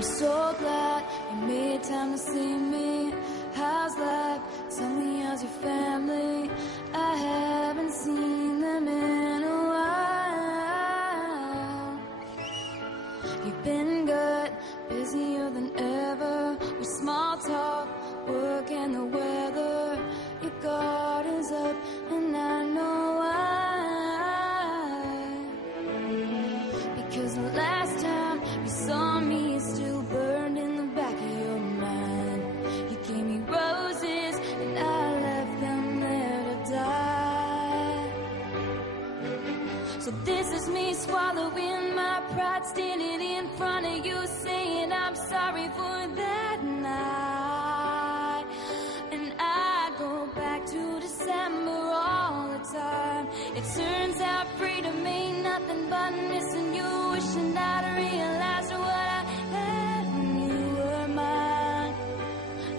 I'm so glad you made time to see me. How's life? Tell me, how's your family? I haven't seen them in a while. You've been good, busier than ever, with small talk, work and the weather. Your garden's up and I know why. Because the last time you saw me, it's still burned in the back of your mind. You gave me roses and I left them there to die. So this is me swallowing my pride, standing in front of you, saying I'm sorry for that night. And I go back to December all the time. It turns out freedom ain't nothing but missing you, wishing I'd realized what I had when you were mine.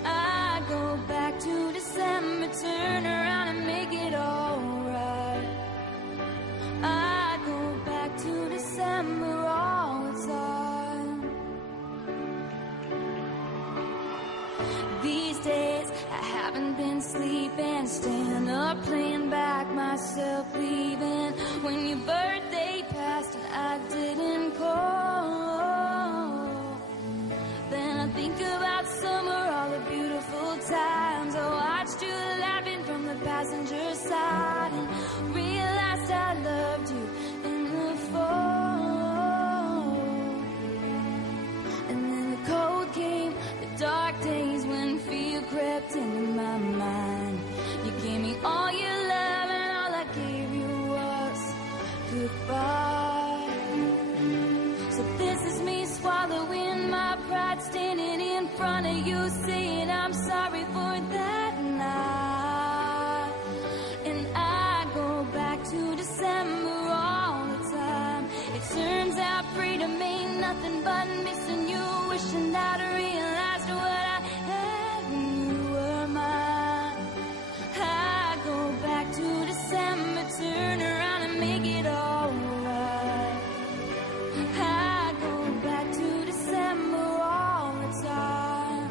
I go back to December, turn around and make it alright. I go back to December all the time. These days I haven't been sleeping, staying up, playing back myself, leaving when your birthday passed and I didn't call. Then I think about summer, all the beautiful times I watched you laughing from the passenger side, and realized I loved you in the fall. And then the cold came, the dark days when fear crept into my mind. You gave me all your love and all I gave you was goodbye. So this is me swallowing my pride, standing in front of you, saying I'm sorry for that night. And I go back to December all the time. It turns out freedom ain't nothing but missing you, wishing I'd realized what I had when you were mine. I go back to December, turn around and make it alright. I go back to December all the time.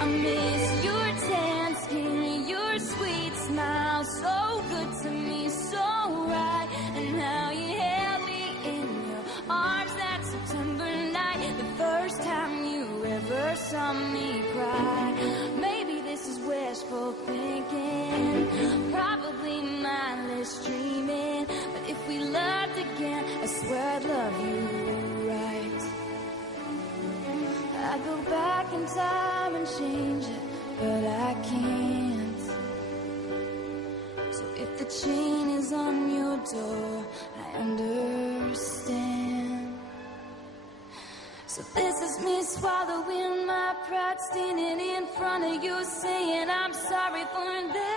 I miss your tan skin, your sweet smile, so good to me, so right. And how you held me in your arms that September night, the first time you ever saw me cry. Maybe this is wishful thinking, probably mindless dreaming, but if we loved again, I swear I'd love you right. I go back in time and change it, but I can't. So if the chain is on your door, I understand. So this is me swallowing my pride, standing in front of you, saying I'm sorry for that.